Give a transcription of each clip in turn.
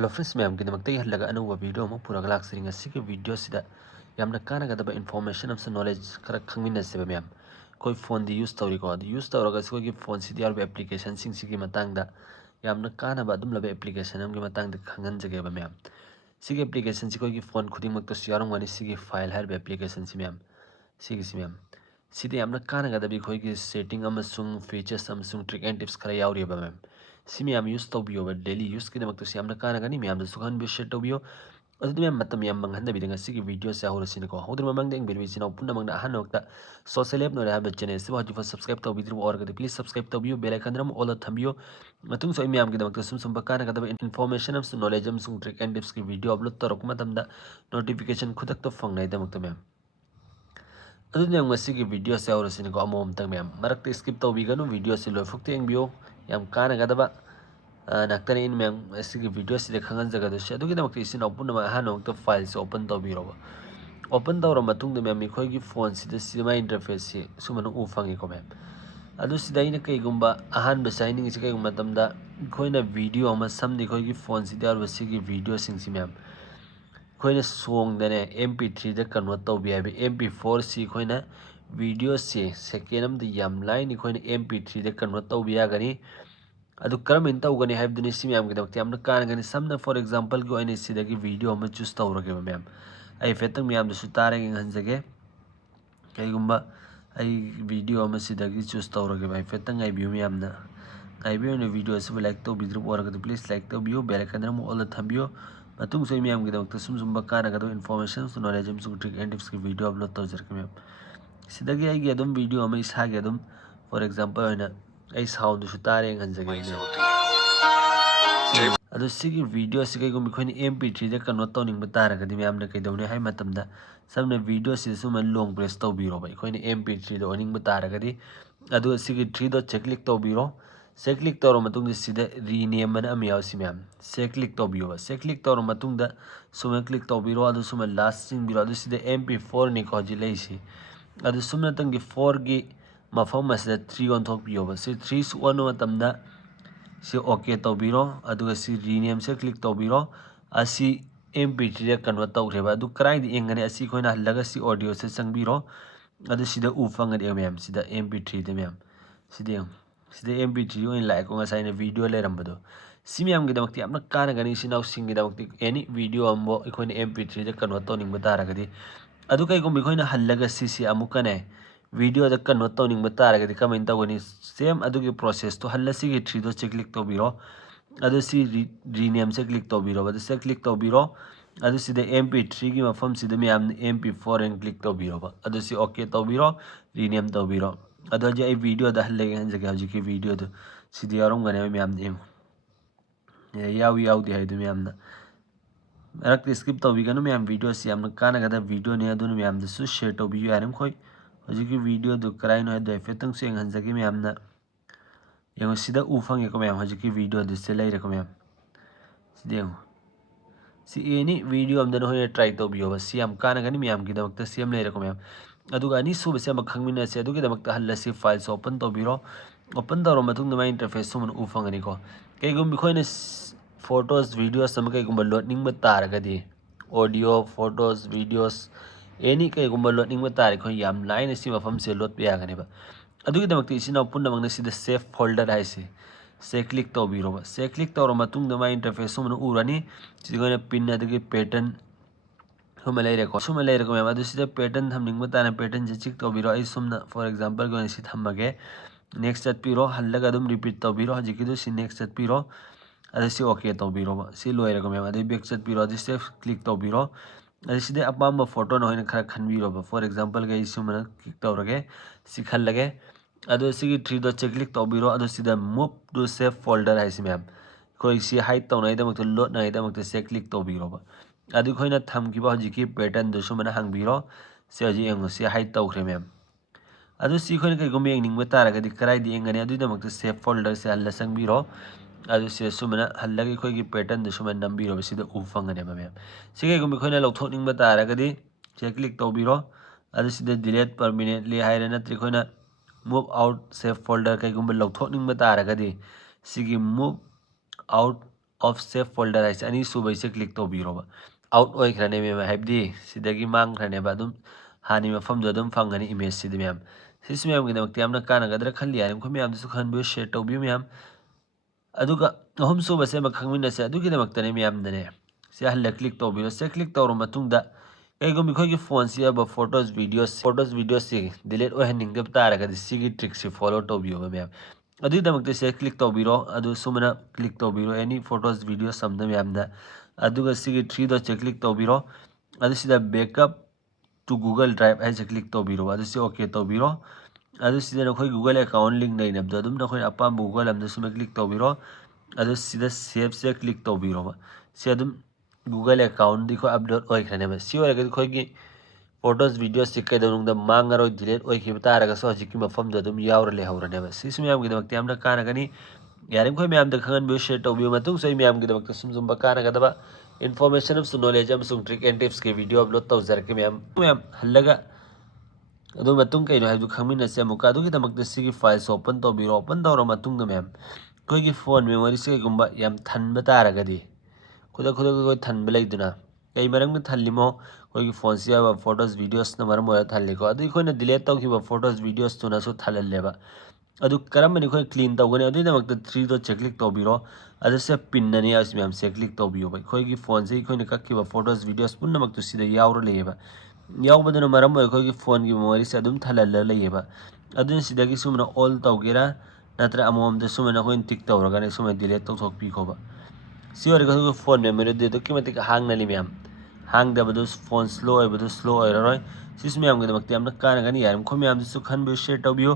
Hello friends ma'am की हल्लगा अनौब video अमा पुराग लाक्सरी ngasi video सिदा यामना कानागदबा इन्फॉर्मेशन अमस नॉलेज खरा खंगमिनसेबा मैम कोई फोन दी यूज तौरीको यूज तौरगा सिकोगी फोन सिदी यारबा एप्लीकेशन सिंग मतंगदा यामना कानाबा अदुम लबा एप्लीकेशन अमगी मतंगदा खंगनजगेबा मैम सिगी एप्लीकेशन सिकोगी फोन खुदिंगमक्तो सियारंगवानी सिगी फाइल हारबा एप्लीकेशन सि मैम सिगी मैम सिदी यामना कानागदबी खोगी सेटिंग अमसुंग फीचर्स अमसुंग ट्रिक एंड टिप्स खरा यावरिबा मैम सी मैम यूज तौबियोबा डेली यूज की दमक्तो सि यामना कानागनी मैम सुखन भी शेयर तौबियो अदुदि मैम मतम याम मंगहनदबि दंगा सिगी वीडियो से हौरसिनको हौदर ममंग देंग बिरबि सिनाव पुन्ना मंगना अहन वक्ता सोशल ऐप नोरे हाबा चैनल से हजु सब्सक्राइब तौबिद्रु और प्लीज सब्सक्राइब तौबियो बेल आइकन रम ऑल थंबियो मतुंग सोय मैम की दमक्तो सुम कानागदबा इन्फॉर्मेशन अमस नॉलेज अमसुंग ट्रिक एंड टिप्स की वीडियो अपलोड तौरक मतमदा नोटिफिकेशन खुदक फंगनाय दमक्तो मैम अदुदि ngasi वीडियो से हौरसिनको अमोम तंग मैम मरक स्किप तौबिगनु वीडियो से लोफुक तेंबियो याम कानागदबा नाक्तने इन मैम ऐसी वीडियो से खंगन जगह से अदुगिदमक्ति इसिन ओपन मा हानोक्तो फाइल से ओपन तौबिरोबा ओपन तौर मतुंग मैम मिखोगी फोन सिमा इंटरफेस से सुमन उ फंगेको मैम अदु सिदाइन कईगुंबा अहान बसाइनिंग से कईगुंबा मतमदा खोइना वीडियो अमा समदि खोगी फोन सिदा और बसिगी वीडियो सिंगसि मैम खोइना सोंग दने MP3 दा कन्वर्ट तौबि हाबे MP4 सी खोइना वीडियो से सेकेंड अम द याम लाइन खोइना MP3 दा कन्वर्ट तौबि यागनी अदु करम इन तौगनी हाइबदुनि सि मैम गिदमक्ति यामना कानगनी समना फॉर एग्जांपल की ओइने सिदगी वीडियो अमा चूज तौरगे मैम आई फेतंग मैम दसु तारेंगे हंजगे कईगुंबा आई वीडियो अमा सिदगी चूज तौरगे भाई फेतंग आई व्यू मैम ना आई व्यू ने वीडियो से लाइक तो बिद्रु और प्लीज लाइक तो व्यू बेल आइकन रम ऑल थंबियो मतुंग सोय मैम गिदमक्ति सुम कानगदो इन्फॉर्मेशन सु नॉलेज अमसुंग ट्रिक एंड टिप्स की वीडियो अपलोड तौजरके मैम सिदगी आई गे अदुम वीडियो अमा इसागे अदुम फॉर एग्जांपल होइना आई साउंड सु तारेंग हंजगे अदु सिगी वीडियो से कईगुम बिखोइनी MP3 दा कन्वर्ट तौनिंग तारगदि मैमना कईदौने हाइ मतमदा सबने वीडियो से सुम लॉन्ग प्रेस तौबिरो भाई खोइनी MP3 दा ओनिंग तारगदि अदु सिगी 3 डॉट से क्लिक तौबिरो से क्लिक तौर मतुंग सिदा रीनेम अन अम यावसि मैम से क्लिक तौबियो से क्लिक तौर मतुंग सुम क्लिक तौबिरो अदु सुम लास्ट सिंबिरो अदु सिदा MP4 नि को हजि लैसि अदु सुमना तंगी 4 गी मफम मसदा 3 ऑन थोक पियो से 3 सु ऑन मतमदा से ओके तौबिरो अदुगा सि रीनेम से क्लिक तौबिरो असि MP3 दा कन्वर्ट तौरेबा अदु कराइदि एंगने असि खोइना हल्लगा सि ऑडियो से संगबिरो अदु सिदा उ फंगदि मैम सिदा MP3 दे मैम सिदा MP3 ओइन लाइक ngसाइने वीडियो लेरंबदो सि मैम गिदमक्ति यामना कानगनि सिनाउ सिंगिदमक्ति एनी वीडियो अमबो इखोइना MP3 दा कन्वर्ट तौनिंग तारगदि अदु कईगुम इखोइना हल्लगा सि अमुकने वीडियो दा कन्वर्ट तौनिंग तारगदि कमेंट तौगनी सेम अदुगी प्रोसेस तो हल्लसिगी 3 डॉट से क्लिक तौबिरो अदु सि रीनेम से क्लिक तौबिरो अदु से क्लिक तौबिरो अदु सिदा MP3 की मफम सिदा मैम MP4 एन क्लिक तौबिरो अदु सि ओके तौबिरो रीनेम तौबिरो अदु जे वीडियो दा हल्लगे हंजगे हजिकी वीडियो दो सिदा यारंगने मैम यावी हाइदु मैम रक्त स्किप तौबिगनु मैम वीडियो से यामना कानगदा वीडियो ने अदुन मैम दसु शेयर तौबियो यारम खोइ हजिकी वीडियो दो कराइनो है फेतंग से हंजगे मैम ना यंगो सिदा उ फंगेको मैम हजिकी वीडियो दिसे लैरको मैम सिदा यंगो सि एनी वीडियो अमदन होय ट्राई तौबियो बस याम कानगनि मैम की दमक्ता सेम लैरको मैम अदुगा अनि सुबसे अम खंगमिना से अदुगी दमक्ता हल्लसि फाइल्स ओपन तौबिरो ओपन तौर मतुंग मा इंटरफेस सुमन उ फंगनि को कईगुम बिखोइना फोटोज वीडियोस सम कईगुम लोडिंग तारगदि ऑडियो फोटोज वीडियोस एनी कईगुम लोडिंग तारखो याम लाइन सि मफम से लोड पे यागनेबा अदुगी दमक्ति इसिना पुन्ना मंगना सिदा सेव फोल्डर हाइसे से क्लिक तौबिरो से क्लिक तौर मतुंग मा इंटरफेस सुमन उरनी सिगोना पिन अदुगी पैटर्न सुम लैरको मैम अदु सिदा पैटर्न थमनिंग ताना पैटर्न से चिक तौबिरो आई सुमना फॉर एग्जांपल गोना सि थमगे नेक्स्ट चटपिरो हल्लगा अदुम रिपीट तौबिरो हजिकिदु सि नेक्स्ट चटपिरो अदु सि ओके तौबिरो सि लोयरको मैम अदु बैक चटपिरो अदु से क्लिक तौबिरो अदु सिदा अपाम फोटो नहोइन खरा खनबिरो फॉर एग्जांपल गई सुमना क्लिक तौरगे सि खल्लगे अदु सिगी 3 डॉट से क्लिक तौबिरो अदु सिदा मूव टू सेव फोल्डर हाइसि मैम कोई सि हाइड तौनाइदमक्ति लोड नाइदमक्ति से क्लिक तौबिरो अदु खोइना थमकिबा हजिकी पैटर्न दो सुमना हंगबिरो से हजि यंगो से हाइड तौखरे मैम अदु सि खोइना कईगुम येंगनिंग तारगदि कराइदि एंगने अदुदमक्ति सेव फोल्डर से हल्ला संगबिरो अदु से सुमना हल्लगी खोइगी पैटर्न दो सुमना नंबिरो सिदा उ फंगने मैम सि कईगुम खोइना लौथोकनिंग तारगदि से क्लिक तौबिरो अदु सिदा डिलीट परमानेंटली हाइरा नत्रि खोइना मूव आउट सेव फोल्डर कईगुम लौथोकनिंग तारगदि सिगी move out of safe folder है अनी सूब से क्लिक तौबीरोब आउट होइखरने मैम हाइबदी सिदगी मांगखरनेबा अदुम हानि मफम जो अदुम फंगनी इमेज सिद मैम सिस मैम गिदमक्ति यामना कानागदरा खल्ली यारम खो मैम दसु खनबो शेयर तौबियो मैम अदुगा अहम सूब से खंगमिनसे अदुगिदमक्तने मैम से हल्ला क्लिक तौबीरो से क्लिक तौर मतुंगदा कईगुम अखोगी फोन से अब फोटोज वीडियोस से डिलीट ओहनिंगब तारगदि सिगी ट्रिक से फॉलो तौबियो मैम अदुगिदमक्ते से क्लिक तौबीरो अदु सुमना क्लिक तौबीरो एनी फोटोज वीडियो समद मैमदा अदुगा सिगी थ्री दो से क्लिक तौबीरो अदु सिदा बैकअप टू गूगल ड्राइव है क्लिक तौबीरो अदु से ओके तौबीरो अदु सिदा नखोई गूगल अकाउंट लिंक लेनबदो अदुम नखोई अपाम गूगल अमदा सुमे क्लिक तौबीरो अदु सिदा सेव से क्लिक तौबीरो से अदुम गूगल अकाउंट दिखो अपलोड होइखरनेबा सी ओरगदि खोगी फोटोज वीडियोस से कईदौनुंगदा मांगरो डिलीट होइखिब तारगसो हजिकि मफमदो अदुम यावरा लेहौरनेबा सिस मैमगिदमक्ति यामना कानागनी यारिम खोई मैम खंगनबियो शेयर तौबियो मतुंग सोई मैमगिदमक्ति सुमजुम्बा कानागदबा इन्फॉर्मेशन अमसुंग नॉलेज अमसुंग ट्रिक एंड टिप्स के वीडियो अपलोड तौजरके मैम हल्लगा अदु मतुंग कईनो हाइबदु खंगमिनसे अमुका अदुगिदमक्ति सिगी फाइल्स ओपन तौबिरो ओपन तौर मतुंग मैम कोई फोन मेमोरी से गुम्बा याम थनबा तारगदि खुदा कोई थनबा लेदुना कई मरंग में थल्लिमो कोई फोन से अब फोटोज वीडियोस न मरम होया थल्लिको अदु कोई डिलीट तौखिबा फोटोज वीडियोस तुनसु थल्ललेबा अदु करमनि कोई क्लीन तौगने अदुगिदमक्ति थ्री दो क्लिक तौबिरो अदु से पिन्ननि यास मैम से क्लिक तौबियो भाई कोई फोन से कोई कक्किबा फोटोज वीडियोस पुनमक्तु सिदा यावरा लेयबा यावबदुना मरम होय कोई फोन की मेमोरी से अदुम थल्लल लेयबा अदुन सिदागी सुमना ऑल तौगेरा नत्र अमोमदे सुमना कोई टिक तौरगाने सुमना डिलीट तौथोकपिखोबा सी ओरगदु फोन मेमोरी दे तो किमतिक हांगनली मैम हांगदबदु फोन स्लो ओइबदु स्लो ओइररोय सिस मैमगिदमक्ति यामना कानागनी यारम खो मैमदसु खनबो शेयर तौबियो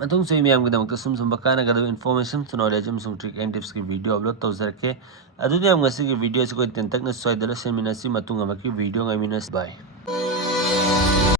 मतुंग सोई मैमगिदमक्ति सुमसुम्बा कानागदबा इन्फॉर्मेशन नॉलेज अमसुंग ट्रिक एंड टिप्स की वीडियो अपलोड तौजरके अदुनि याम ngasi की वीडियो से कोई तेंतकना सोइदला सेमिनासी मतुंग अमकी वीडियो ngaminas बाय।